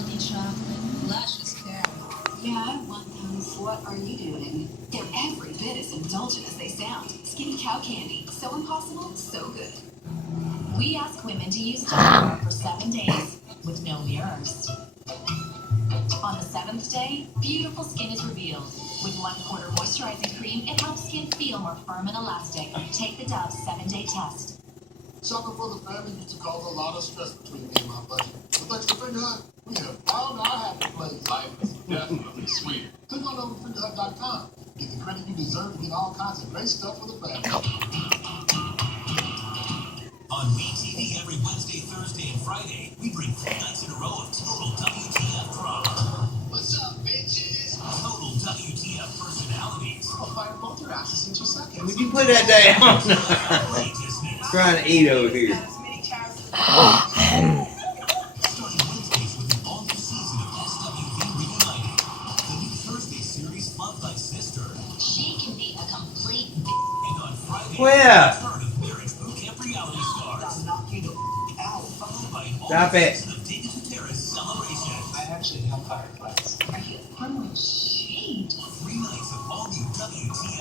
milky chocolate, luscious carrot. Yeah, I want those. What are you doing? They're every bit as indulgent as they sound. Skinny cow candy. So impossible, so good. We ask women to use Delaware for 7 days with no mirrors. On the 7th day, beautiful skin is revealed. With 1/4 moisturizing cream, it helps skin feel more firm and elastic. Take the Dove 7-day test. Shopping for the family used to cause a lot of stress between me and my buddy. But thanks to Finger Hut, we have found our happy place. Life is definitely sweet. Click on over to fingerhut.com. Get the credit you deserve and get all kinds of great stuff for the family. On BTV every Wednesday, Thursday, and Friday, we bring 3 nights in a row of Total WTF drama. What's up, bitches? Total WTF personalities. I'll fight both your asses in 2 seconds. Would you put that down? Outrageousness. Trying to eat over here. Starting Wednesdays with the all-new season of SWV Reunited. The new Thursday series, Love Thy Sister. She can be a complete And on Friday, Where? the return of Marriage Boot Camp reality stars. knock you out. Followed by an Stop all-new it. season of David Gutierrez celebration. I actually have fireplace. Are you throwing shade? 3 nights of all-new WTF.